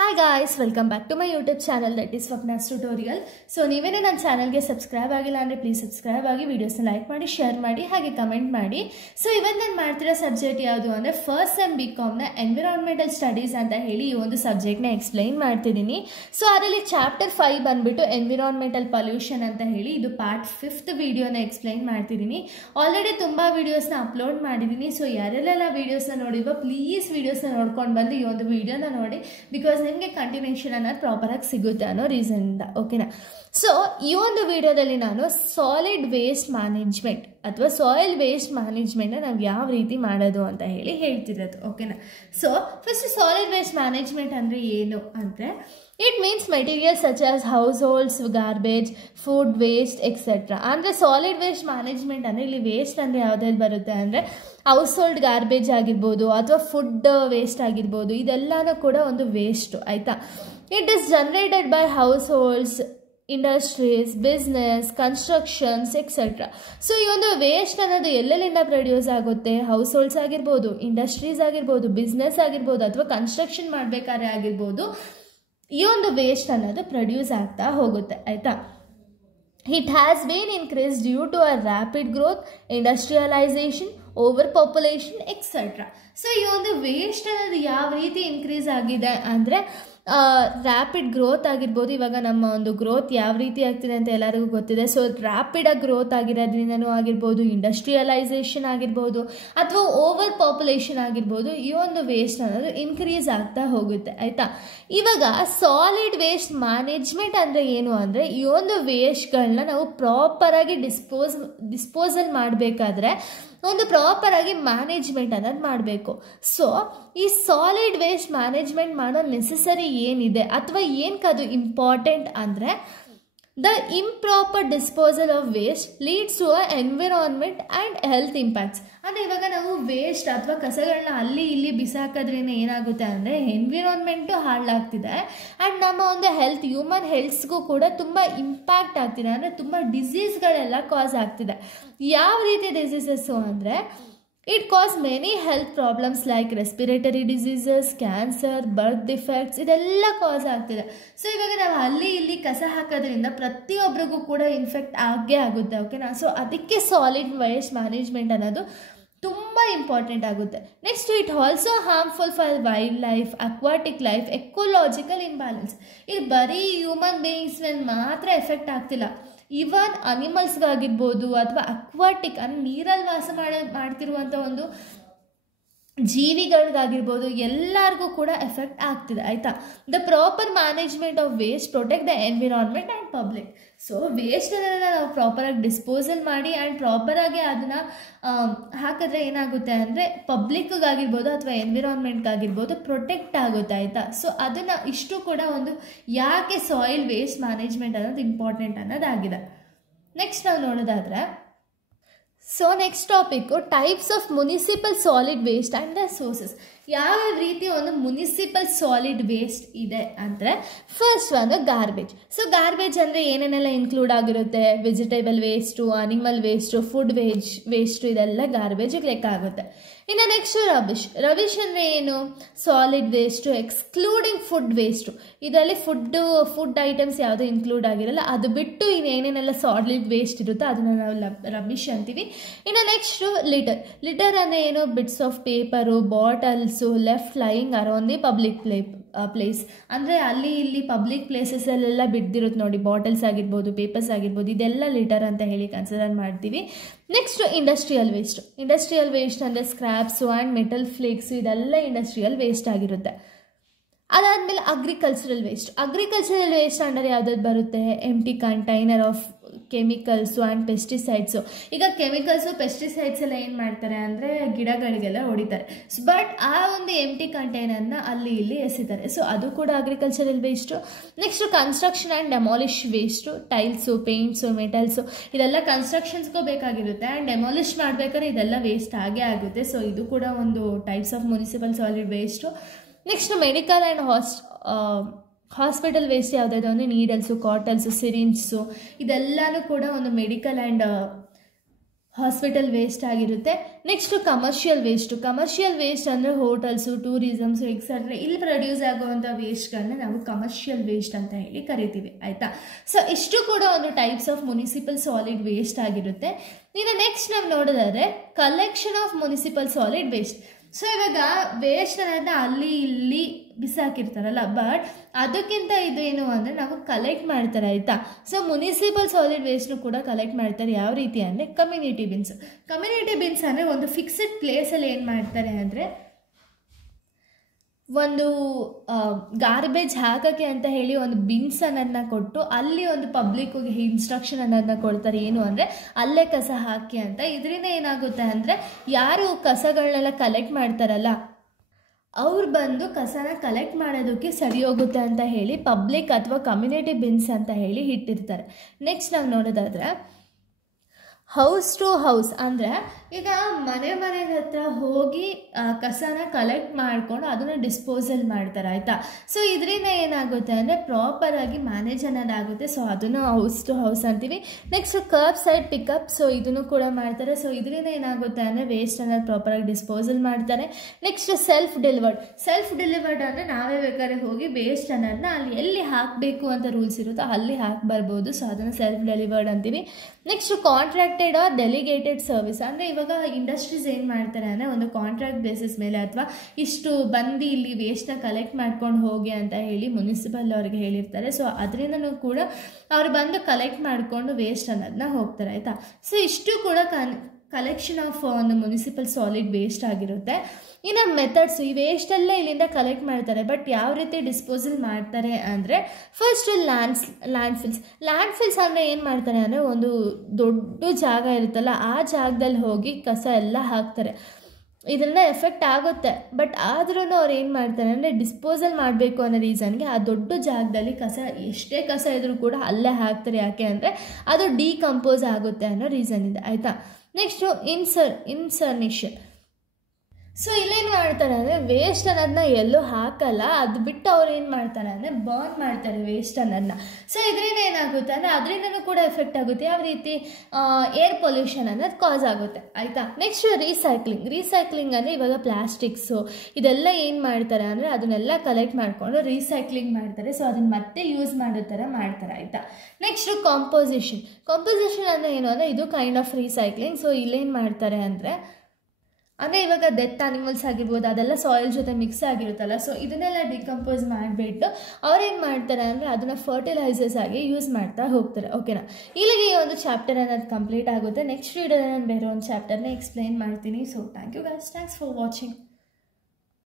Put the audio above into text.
Hi guys, welcome back to my YouTube channel, that is Swapna's Tutorial. So ನೀವೇನೇ ನನ್ನ ಚಾನಲ್ಗೆ subscribe ಆಗಿಲ್ಲ ಅಂದರೆ ಪ್ಲೀಸ್ ಸಬ್ಸ್ಕ್ರೈಬ್ ಆಗಿ, ವಿಡಿಯೋಸ್ನ ಲೈಕ್ ಮಾಡಿ, ಶೇರ್ ಮಾಡಿ, ಹಾಗೆ ಕಮೆಂಟ್ ಮಾಡಿ. ಸೊ ಇವತ್ತು ನಾನು ಮಾಡ್ತಿರೋ ಸಬ್ಜೆಕ್ಟ್ ಯಾವುದು ಅಂದರೆ ಫಸ್ಟ್ ಸೆಮ್ BComನ ಎನ್ವಿರಾನ್ಮೆಂಟಲ್ ಸ್ಟಡೀಸ್ ಅಂತ ಹೇಳಿ ಈ ಒಂದು ಸಬ್ಜೆಕ್ಟ್ನ ಎಕ್ಸ್ಪ್ಲೈನ್ ಮಾಡ್ತಿದ್ದೀನಿ. ಸೊ ಅದರಲ್ಲಿ ಚಾಪ್ಟರ್ 5 ಬಂದ್ಬಿಟ್ಟು ಎನ್ವಿರಾನ್ಮೆಂಟಲ್ ಪೊಲ್ಯೂಷನ್ ಅಂತ ಹೇಳಿ ಇದು ಪಾರ್ಟ್ 5th ವಿಡಿಯೋನ ಎಕ್ಸ್ಪ್ಲೈನ್ ಮಾಡ್ತಿದ್ದೀನಿ. ಆಲ್ರೆಡಿ ತುಂಬ ವಿಡಿಯೋಸ್ನ ಅಪ್ಲೋಡ್ ಮಾಡಿದ್ದೀನಿ. ಸೊ ಯಾರೆಲ್ಲ ವಿಡಿಯೋಸ್ನ ನೋಡಿಲ್ವೋ ಪ್ಲೀಸ್ ವಿಡಿಯೋಸ್ನ ನೋಡ್ಕೊಂಡು ಬಂದು ಈ ಒಂದು ವಿಡಿಯೋನ ನೋಡಿ, ಬಿಕಾಸ್ ನಿಮಗೆ ಕಂಟಿನ್ಯೂಷನ್ ಅನ್ನೋದು ಪ್ರಾಪರಾಗಿ ಸಿಗುತ್ತೆ ಅನ್ನೋ ರೀಸನ್ನಿಂದ. ಓಕೆನಾ? ಸೊ ಈ ಒಂದು ವಿಡಿಯೋದಲ್ಲಿ ನಾನು ಸಾಲಿಡ್ ವೇಸ್ಟ್ ಮ್ಯಾನೇಜ್ಮೆಂಟ್ ಅಥವಾ ಸಾಯಿಲ್ ವೇಸ್ಟ್ ಮ್ಯಾನೇಜ್ಮೆಂಟ್ನ ನಾವು ಯಾವ ರೀತಿ ಮಾಡೋದು ಅಂತ ಹೇಳಿ ಹೇಳ್ತಿರೋದು. ಓಕೆನಾ? So first solid waste management ಅಂದರೆ ಏನು ಅಂದರೆ, it means materials such as house holds garbage, food waste etcetera. ಅಂದರೆ ಸಾಲಿಡ್ ವೇಸ್ಟ್ ಮ್ಯಾನೇಜ್ಮೆಂಟ್ ಅಂದರೆ ಇಲ್ಲಿ ವೇಸ್ಟ್ ಅಂದರೆ ಯಾವುದ್ರಲ್ಲಿ ಬರುತ್ತೆ ಅಂದರೆ ಹೌಸ್ ಹೋಲ್ಡ್ ಗಾರ್ಬೇಜ್ ಆಗಿರ್ಬೋದು ಅಥವಾ ಫುಡ್ ವೇಸ್ಟ್ ಆಗಿರ್ಬೋದು, ಇದೆಲ್ಲನೂ ಕೂಡ ಒಂದು ವೇಸ್ಟು. ಆಯಿತಾ? It is generated by house holds, industries, business, constructions etcetera. So ಈ ಒಂದು ವೇಸ್ಟ್ ಅನ್ನೋದು ಎಲ್ಲೆಲ್ಲಿಂದ ಪ್ರೊಡ್ಯೂಸ್ ಆಗುತ್ತೆ? ಹೌಸ್ ಹೋಲ್ಡ್ಸ್ ಆಗಿರ್ಬೋದು, ಇಂಡಸ್ಟ್ರೀಸ್ ಆಗಿರ್ಬೋದು, ಬಿಸ್ನೆಸ್ ಆಗಿರ್ಬೋದು ಅಥವಾ ಕನ್ಸ್ಟ್ರಕ್ಷನ್ ಮಾಡಬೇಕಾದ್ರೆ ಆಗಿರ್ಬೋದು, ಈ ಒಂದು ವೇಸ್ಟ್ ಅನ್ನೋದು ಪ್ರೊಡ್ಯೂಸ್ ಆಗ್ತಾ ಹೋಗುತ್ತೆ. ಆಯಿತಾ? It has been increase due to a rapid growth, industrialization, over population etcetera. So ಈ ಒಂದು ವೇಸ್ಟ್ ಅನ್ನೋದು ಯಾವ ರೀತಿ ಇನ್ಕ್ರೀಸ್ ಆಗಿದೆ ಅಂದರೆ ರ್ಯಾಪಿಡ್ ಗ್ರೋತ್ ಆಗಿರ್ಬೋದು. ಇವಾಗ ನಮ್ಮ ಒಂದು ಗ್ರೋತ್ ಯಾವ ರೀತಿ ಆಗ್ತಿದೆ ಅಂತ ಎಲ್ಲರಿಗೂ ಗೊತ್ತಿದೆ. ಸೊ ರ್ಯಾಪಿಡಾಗಿ ಗ್ರೋತ್ ಆಗಿರೋದ್ರಿಂದನೂ ಆಗಿರ್ಬೋದು, ಇಂಡಸ್ಟ್ರಿಯಲೈಸೇಷನ್ ಆಗಿರ್ಬೋದು ಅಥವಾ ಓವರ್ ಪಾಪ್ಯುಲೇಷನ್ ಆಗಿರ್ಬೋದು, ಈ ಒಂದು ವೇಸ್ಟ್ ಅನ್ನೋದು ಇನ್ಕ್ರೀಸ್ ಆಗ್ತಾ ಹೋಗುತ್ತೆ. ಆಯಿತಾ? ಇವಾಗ ಸಾಲಿಡ್ ವೇಸ್ಟ್ ಮ್ಯಾನೇಜ್ಮೆಂಟ್ ಅಂದರೆ ಏನು ಅಂದರೆ, ಈ ಒಂದು ವೇಸ್ಟ್ಗಳನ್ನ ನಾವು ಪ್ರಾಪರಾಗಿ ಡಿಸ್ಪೋಸಲ್ ಮಾಡಬೇಕಾದ್ರೆ ಒಂದು ಪ್ರಾಪರಾಗಿ ಮ್ಯಾನೇಜ್ಮೆಂಟ್ ಅನ್ನೋದು ಮಾಡಬೇಕು. ಸೊ ಈ ಸಾಲಿಡ್ ವೇಸ್ಟ್ ಮ್ಯಾನೇಜ್ಮೆಂಟ್ ಮಾಡೋ ನೆಸೆಸರಿ ಏನಿದೆ ಅಥವಾ ಏನಕ್ಕದು ಇಂಪಾರ್ಟೆಂಟ್ ಅಂದರೆ, the improper disposal of waste leads to a environment and health impacts. ಅಂದರೆ ಇವಾಗ ನಾವು ವೇಸ್ಟ್ ಅಥವಾ ಕಸಗಳನ್ನ ಅಲ್ಲಿ ಇಲ್ಲಿ ಬಿಸಾಕೋದ್ರಿಂದ ಏನಾಗುತ್ತೆ ಅಂದರೆ ಎನ್ವಿರಾನ್ಮೆಂಟು ಹಾಳಾಗ್ತಿದೆ ಆ್ಯಂಡ್ ನಮ್ಮ ಒಂದು ಹೆಲ್ತ್, ಹ್ಯೂಮನ್ ಹೆಲ್ತ್ಸ್ಗೂ ಕೂಡ ತುಂಬ ಇಂಪ್ಯಾಕ್ಟ್ ಆಗ್ತಿದೆ. ಅಂದರೆ ತುಂಬ ಡಿಸೀಸ್ಗಳೆಲ್ಲ ಕಾಸ್ ಆಗ್ತಿದೆ. ಯಾವ ರೀತಿ ಡಿಸೀಸಸ್ಸು ಅಂದರೆ, it cause many health problems like respiratory diseases, cancer, birth defects, ಇದೆಲ್ಲ ಕಾಸ್ ಆಗ್ತಿದೆ. ಸೊ ಇವಾಗ ನಾವು ಅಲ್ಲಿ ಇಲ್ಲಿ ಕಸ ಹಾಕೋದ್ರಿಂದ ಪ್ರತಿಯೊಬ್ಬರಿಗೂ ಕೂಡ ಇನ್ಫೆಕ್ಟ್ ಆಗೇ ಆಗುತ್ತೆ. ಓಕೆನಾ? ಸೊ ಅದಕ್ಕೆ ಸಾಲಿಡ್ ವೇಸ್ಟ್ ಮ್ಯಾನೇಜ್ಮೆಂಟ್ ಅನ್ನೋದು ತುಂಬ ಇಂಪಾರ್ಟೆಂಟ್ ಆಗುತ್ತೆ. Next, it also harmful for wild life, aquatic life, ecological imbalance. ಇದು ಬರೀ ಹ್ಯೂಮನ್ ಬೀಯಿಂಗ್ಸ್ ಮೇಲೆ ಮಾತ್ರ ಎಫೆಕ್ಟ್ ಆಗ್ತಿಲ್ಲ, ಈವನ್ ಅನಿಮಲ್ಸ್ಗಾಗಿರ್ಬೋದು ಅಥವಾ ಅಕ್ವಾಟಿಕ್ ಅಂದರೆ ನೀರಲ್ಲಿ ವಾಸ ಮಾಡ್ತಿರುವಂಥ ಒಂದು ಜೀವಿಗಳಿಗಾಗಿರ್ಬೋದು, ಎಲ್ಲರಿಗೂ ಕೂಡ ಎಫೆಕ್ಟ್ ಆಗ್ತಿದೆ. ಆಯಿತಾ? The proper management of waste protect the environment and public. So ವೇಸ್ಟನ್ನು ನಾವು ಪ್ರಾಪರಾಗಿ ಡಿಸ್ಪೋಸಲ್ ಮಾಡಿ ಆ್ಯಂಡ್ ಪ್ರಾಪರಾಗಿ ಅದನ್ನು ಹಾಕಿದ್ರೆ ಏನಾಗುತ್ತೆ ಅಂದರೆ ಪಬ್ಲಿಕ್ಗಾಗಿರ್ಬೋದು ಅಥವಾ ಎನ್ವಿರಾನ್ಮೆಂಟ್ಗಾಗಿರ್ಬೋದು ಪ್ರೊಟೆಕ್ಟ್ ಆಗುತ್ತೆ. ಆಯಿತಾ? ಸೊ ಅದನ್ನು ಇಷ್ಟು ಕೂಡ ಒಂದು ಯಾಕೆ ಸಾಯಿಲ್ ವೇಸ್ಟ್ ಮ್ಯಾನೇಜ್ಮೆಂಟ್ ಅನ್ನೋದು ಇಂಪಾರ್ಟೆಂಟ್ ಅನ್ನೋದಾಗಿದೆ. ನೆಕ್ಸ್ಟ್ ನಾವು ನೋಡೋದಾದರೆ, so next topic types of municipal solid waste and the sources. ಯಾವ ರೀತಿ ಒಂದು ಮುನಿಸಿಪಲ್ ಸಾಲಿಡ್ ವೇಸ್ಟ್ ಇದೆ ಅಂದರೆ, ಫಸ್ಟ್ ಒಂದು ಗಾರ್ಬೇಜ್. ಸೊ ಗಾರ್ಬೇಜ್ ಅಂದರೆ ಏನೇನೆಲ್ಲ ಇನ್ಕ್ಲೂಡ್ ಆಗಿರುತ್ತೆ? Vegetable waste, animal waste, food waste, ಇದೆಲ್ಲ ಗಾರ್ಬೇಜಿಗೆ ಲೆಕ್ಕ ಆಗುತ್ತೆ. ಇನ್ನು ನೆಕ್ಸ್ಟು ರಬಿಶ್ ಅಂದರೆ ಏನು? Solid waste excluding food waste. ಇದರಲ್ಲಿ ಫುಡ್ ಐಟಮ್ಸ್ ಯಾವುದೂ ಇನ್ಕ್ಲೂಡ್ ಆಗಿರಲ್ಲ. ಅದು ಬಿಟ್ಟು ಇನ್ನೇನೇನೆಲ್ಲ ಸಾಲಿಡ್ ವೇಸ್ಟ್ ಇರುತ್ತೋ ಅದನ್ನು ನಾವು ರಬಿಶ್ ಅಂತೀವಿ. ಇನ್ನು ನೆಕ್ಸ್ಟು ಲಿಟರ್ ಅಂದರೆ ಏನು? Bits of paper, bottles left lying around the public place. ಅಂದರೆ ಅಲ್ಲಿ ಇಲ್ಲಿ ಪಬ್ಲಿಕ್ ಪ್ಲೇಸಸ್ಸಲ್ಲೆಲ್ಲ ಬಿದ್ದಿರುತ್ತೆ ನೋಡಿ, ಬಾಟಲ್ಸ್ ಆಗಿರ್ಬೋದು, ಪೇಪರ್ಸ್ ಆಗಿರ್ಬೋದು, ಇದೆಲ್ಲ ಲಿಟರ್ ಅಂತ ಹೇಳಿ ಕನ್ಸಿಡರ್ ಮಾಡ್ತೀವಿ. ನೆಕ್ಸ್ಟು ಇಂಡಸ್ಟ್ರಿಯಲ್ ವೇಸ್ಟ್ ಅಂದರೆ ಸ್ಕ್ರ್ಯಾಪ್ಸು ಆ್ಯಂಡ್ ಮೆಟಲ್ ಫ್ಲೇಕ್ಸು, ಇದೆಲ್ಲ ಇಂಡಸ್ಟ್ರಿಯಲ್ ವೇಸ್ಟ್ ಆಗಿರುತ್ತೆ. ಅದಾದಮೇಲೆ ಅಗ್ರಿಕಲ್ಚರಲ್ ವೇಸ್ಟ್ ಅಂದರೆ ಯಾವ್ದಾದ್ರು ಬರುತ್ತೆ? Empty container of chemicals and pesticides. ಈಗ ಕೆಮಿಕಲ್ಸು, ಪೆಸ್ಟಿಸೈಡ್ಸ್ ಎಲ್ಲ ಏನು ಮಾಡ್ತಾರೆ ಅಂದರೆ ಗಿಡಗಳಿಗೆಲ್ಲ ಹೊಡಿತಾರೆ. ಬಟ್ ಆ ಒಂದು ಎಂಟಿ ಕಂಟೈನರ್ನ ಅಲ್ಲಿ ಇಲ್ಲಿ ಎಸಿತಾರೆ. ಸೊ ಅದು ಕೂಡ agricultural waste. Next construction and demolish waste. Tiles, paints, metals, ಇದೆಲ್ಲ ಕನ್ಸ್ಟ್ರಕ್ಷನ್ಸ್ಗೂ ಬೇಕಾಗಿರುತ್ತೆ ಆ್ಯಂಡ್ ಡೆಮಾಲಿಷ್ ಮಾಡಬೇಕಾದ್ರೆ ಇದೆಲ್ಲ ವೇಸ್ಟ್ ಆಗೇ ಆಗುತ್ತೆ. ಸೊ ಇದು ಕೂಡ ಒಂದು types of municipal solid waste. Next medical and hospital waste ಯಾವುದಾದ್ರು ಅಂದರೆ ನೀಡಲ್ಸು, ಕಾಟಲ್ಸು, ಸಿರಿಂಜ್ಸು, ಇದೆಲ್ಲನೂ ಕೂಡ ಒಂದು ಮೆಡಿಕಲ್ ಆ್ಯಂಡ್ ಹಾಸ್ಪಿಟಲ್ ವೇಸ್ಟ್ ಆಗಿರುತ್ತೆ. ನೆಕ್ಸ್ಟು ಕಮರ್ಷಿಯಲ್ ವೇಸ್ಟ್ ಅಂದರೆ ಹೋಟೆಲ್ಸು, ಟೂರಿಸಮ್ಸು ಎಕ್ಸೆಟ್ರಾ ಇಲ್ಲಿ ಪ್ರೊಡ್ಯೂಸ್ ಆಗುವಂಥ ವೇಸ್ಟ್ಗಳನ್ನ ನಾವು ಕಮರ್ಷಿಯಲ್ ವೇಸ್ಟ್ ಅಂತ ಹೇಳಿ ಕರಿತೀವಿ, ಆಯಿತಾ. ಸೊ ಇಷ್ಟು ಕೂಡ ಒಂದು types of municipal solid waste ಆಗಿರುತ್ತೆ. ಇನ್ನು ನೆಕ್ಸ್ಟ್ ನಾವು ನೋಡೋದಾದರೆ collection of municipal solid waste. So ಇವಾಗ ವೇಸ್ಟ್ ಅನ್ನೋದನ್ನ ಅಲ್ಲಿ ಇಲ್ಲಿ ಬಿಸಾಕಿರ್ತಾರಲ್ಲ, ಬಟ್ ಅದಕ್ಕಿಂತ ಇದೇನು ಅಂದರೆ ನಾವು ಕಲೆಕ್ಟ್ ಮಾಡ್ತಾರೆ, ಆಯಿತಾ. ಸೊ ಮುನಿಸಿಪಲ್ ಸಾಲಿಡ್ ವೇಸ್ಟ್ನು ಕೂಡ ಕಲೆಕ್ಟ್ ಮಾಡ್ತಾರೆ. ಯಾವ ರೀತಿ ಅಂದರೆ ಕಮ್ಯುನಿಟಿ ಬಿನ್ಸ್ ಅಂದರೆ ಒಂದು ಫಿಕ್ಸ್ಡ್ ಪ್ಲೇಸಲ್ಲಿ ಏನು ಮಾಡ್ತಾರೆ ಅಂದರೆ ಒಂದು ಗಾರ್ಬೇಜ್ ಹಾಕೋಕ್ಕೆ ಅಂತ ಹೇಳಿ ಒಂದು ಬಿನ್ಸ್ ಅನ್ನೋದನ್ನ ಕೊಟ್ಟು ಅಲ್ಲಿ ಒಂದು ಪಬ್ಲಿಕ್ಕಿಗೆ ಇನ್ಸ್ಟ್ರಕ್ಷನ್ ಅನ್ನೋದನ್ನ ಕೊಡ್ತಾರೆ, ಏನು ಅಂದರೆ ಅಲ್ಲೇ ಕಸ ಹಾಕಿ ಅಂತ. ಇದರಿಂದ ಏನಾಗುತ್ತೆ ಅಂದರೆ ಯಾರು ಕಸಗಳನ್ನೆಲ್ಲ ಕಲೆಕ್ಟ್ ಮಾಡ್ತಾರಲ್ಲ ಅವ್ರು ಬಂದು ಕಸನ ಕಲೆಕ್ಟ್ ಮಾಡೋದಕ್ಕೆ ಸರಿ ಹೋಗುತ್ತೆ ಅಂತ ಹೇಳಿ ಪಬ್ಲಿಕ್ ಅಥವಾ ಕಮ್ಯುನಿಟಿ ಬಿನ್ಸ್ ಅಂತ ಹೇಳಿ ಇಟ್ಟಿರ್ತಾರೆ. ನೆಕ್ಸ್ಟ್ ನಾವು ನೋಡೋದಾದರೆ ಹೌಸ್ ಟು ಹೌಸ್ ಅಂದರೆ ಈಗ ಮನೆ ಹತ್ರ ಹೋಗಿ ಕಸನ ಕಲೆಕ್ಟ್ ಮಾಡಿಕೊಂಡು ಅದನ್ನು ಡಿಸ್ಪೋಸಲ್ ಮಾಡ್ತಾರೆ, ಆಯಿತಾ. ಸೊ ಇದರಿಂದ ಏನಾಗುತ್ತೆ ಅಂದರೆ ಪ್ರಾಪರಾಗಿ ಮ್ಯಾನೇಜ್ ಅನ್ನೋದಾಗುತ್ತೆ. ಸೊ ಅದನ್ನು ಹೌಸ್ ಟು ಹೌಸ್ ಅಂತೀವಿ. Next curb side pickup, so ಇದನ್ನು ಕೂಡ ಮಾಡ್ತಾರೆ. ಸೊ ಇದರಿಂದ ಏನಾಗುತ್ತೆ ಅಂದರೆ ವೇಸ್ಟ್ ಅನ್ನೋದು ಪ್ರಾಪರಾಗಿ ಡಿಸ್ಪೋಸಲ್ ಮಾಡ್ತಾರೆ. ನೆಕ್ಸ್ಟ್ ಸೆಲ್ಫ್ ಡೆಲಿವರ್ಡ್ ಅಂದರೆ ನಾವೇ ಬೇಕಾದ್ರೆ ಹೋಗಿ ವೇಸ್ಟ್ ಅನ್ನೋದನ್ನ ಅಲ್ಲಿ ಎಲ್ಲಿ ಹಾಕಬೇಕು ಅಂತ ರೂಲ್ಸ್ ಇರುತ್ತೋ ಅಲ್ಲಿ ಹಾಕಿ ಬರ್ಬೋದು. ಸೊ ಅದನ್ನು ಸೆಲ್ಫ್ ಡೆಲಿವರ್ಡ್ ಅಂತೀವಿ. Next contracted or delegated service ಅಂದರೆ ಇವಾಗ ಇಂಡಸ್ಟ್ರೀಸ್ ಏನು ಮಾಡ್ತಾರೆ ಅಂದರೆ ಒಂದು ಕಾಂಟ್ರಾಕ್ಟ್ ಬೇಸಿಸ್ ಮೇಲೆ ಅಥವಾ ಇಷ್ಟು ಬಂದು ಇಲ್ಲಿ ವೇಸ್ಟ್ನ ಕಲೆಕ್ಟ್ ಮಾಡ್ಕೊಂಡು ಹೋಗಿ ಅಂತ ಹೇಳಿ ಮುನಿಸಿಪಲ್ ಅವ್ರಿಗೆ ಹೇಳಿರ್ತಾರೆ. ಸೊ ಅದರಿಂದನೂ ಕೂಡ ಅವ್ರು ಬಂದು ಕಲೆಕ್ಟ್ ಮಾಡಿಕೊಂಡು ವೇಸ್ಟ್ ಅನ್ನೋದನ್ನ ಹೋಗ್ತಾರೆ, ಆಯಿತಾ. ಸೊ ಇಷ್ಟು ಕೂಡ ಕಲೆಕ್ಷನ್ ಆಫ್ ಒಂದು ಮುನಿಸಿಪಲ್ ಸಾಲಿಡ್ ವೇಸ್ಟ್ ಆಗಿರುತ್ತೆ. ಇನ್ನು ಮೆಥಡ್ಸ್, ಈ ವೇಸ್ಟೆಲ್ಲ ಇಲ್ಲಿಂದ ಕಲೆಕ್ಟ್ ಮಾಡ್ತಾರೆ, ಬಟ್ ಯಾವ ರೀತಿ ಡಿಸ್ಪೋಸಲ್ ಮಾಡ್ತಾರೆ ಅಂದರೆ ಫಸ್ಟ್ ಲ್ಯಾಂಡ್ ಫಿಲ್ಸ್ ಅಂದರೆ ಏನು ಮಾಡ್ತಾರೆ ಅಂದರೆ ಒಂದು ದೊಡ್ಡ ಜಾಗ ಇರುತ್ತಲ್ಲ ಆ ಜಾಗದಲ್ಲಿ ಹೋಗಿ ಕಸ ಎಲ್ಲ ಹಾಕ್ತಾರೆ. ಇದರಿಂದ ಎಫೆಕ್ಟ್ ಆಗುತ್ತೆ, ಬಟ್ ಆದ್ರೂ ಅವ್ರು ಏನು ಮಾಡ್ತಾರೆ ಅಂದರೆ ಡಿಸ್ಪೋಸಲ್ ಮಾಡಬೇಕು ಅನ್ನೋ ರೀಸನ್ಗೆ ಆ ದೊಡ್ಡ ಜಾಗದಲ್ಲಿ ಎಷ್ಟೇ ಕಸ ಇದ್ರೂ ಕೂಡ ಅಲ್ಲೇ ಹಾಕ್ತಾರೆ. ಯಾಕೆ ಅಂದರೆ ಅದು ಡಿಕಂಪೋಸ್ ಆಗುತ್ತೆ ಅನ್ನೋ ರೀಸನಿಂದ, ಆಯಿತಾ. ನೆಕ್ಸ್ಟು ಇನ್ಸರ್ನೇಷನ್. ಸೊ ಇಲ್ಲೇನು ಮಾಡ್ತಾರೆ ಅಂದರೆ ವೇಸ್ಟ್ ಅನ್ನೋದನ್ನ ಎಲ್ಲೂ ಹಾಕಲ್ಲ, ಅದು ಬಿಟ್ಟು ಅವ್ರು ಏನು ಮಾಡ್ತಾರೆ ಅಂದರೆ ಬರ್ನ್ ಮಾಡ್ತಾರೆ ವೇಸ್ಟ್ ಅನ್ನೋದನ್ನ. ಸೊ ಇದರಿಂದ ಏನಾಗುತ್ತೆ ಅಂದರೆ ಅದರಿಂದನೂ ಕೂಡ ಎಫೆಕ್ಟ್ ಆಗುತ್ತೆ. ಯಾವ ರೀತಿ ಏರ್ ಪೊಲ್ಯೂಷನ್ ಅನ್ನೋದು ಕಾಸ್ ಆಗುತ್ತೆ, ಆಯಿತಾ. ನೆಕ್ಸ್ಟ್ ರೀಸೈಕ್ಲಿಂಗ್ ಅಂದರೆ ಇವಾಗ ಪ್ಲಾಸ್ಟಿಕ್ಸು ಇದೆಲ್ಲ ಏನು ಮಾಡ್ತಾರೆ ಅಂದರೆ ಅದನ್ನೆಲ್ಲ ಕಲೆಕ್ಟ್ ಮಾಡಿಕೊಂಡು ರೀಸೈಕ್ಲಿಂಗ್ ಮಾಡ್ತಾರೆ. ಸೊ ಅದನ್ನು ಮತ್ತೆ ಯೂಸ್ ಮಾಡೋ ಥರ ಮಾಡ್ತಾರೆ, ಆಯಿತಾ. ನೆಕ್ಸ್ಟ್ ಕಾಂಪೋಸಿಷನ್ ಅಂದರೆ ಏನು ಅಂದರೆ ಇದು ಕೈಂಡ್ ಆಫ್ ರೀಸೈಕ್ಲಿಂಗ್. ಸೊ ಇಲ್ಲೇನು ಮಾಡ್ತಾರೆ ಅಂದರೆ ಇವಾಗ ಡೆತ್ ಅನಿಮಲ್ಸ್ ಆಗಿರ್ಬೋದು ಅದೆಲ್ಲ ಸಾಯಿಲ್ ಜೊತೆ ಮಿಕ್ಸ್ ಆಗಿರುತ್ತಲ್ಲ, ಸೊ ಇದನ್ನೆಲ್ಲ ಡಿಕಂಪೋಸ್ ಮಾಡಿಬಿಟ್ಟು ಅವ್ರೇನು ಮಾಡ್ತಾರೆ ಅಂದರೆ ಅದನ್ನು ಫರ್ಟಿಲೈಸರ್ಸ್ ಆಗಿ ಯೂಸ್ ಮಾಡ್ತಾ ಹೋಗ್ತಾರೆ, ಓಕೆನಾ. ಇಲ್ಲಿಗೆ ಈ ಒಂದು ಚಾಪ್ಟರ್ ಅನ್ನೋದು ಕಂಪ್ಲೀಟ್ ಆಗುತ್ತೆ. ನೆಕ್ಸ್ಟ್ ವಿಡಿಯೋದಲ್ಲಿ ನಾನು ಬೇರೆ ಒಂದು ಚಾಪ್ಟರ್ನ ಎಕ್ಸ್ಪ್ಲೈನ್ ಮಾಡ್ತೀನಿ. So thank you guys, thanks for watching.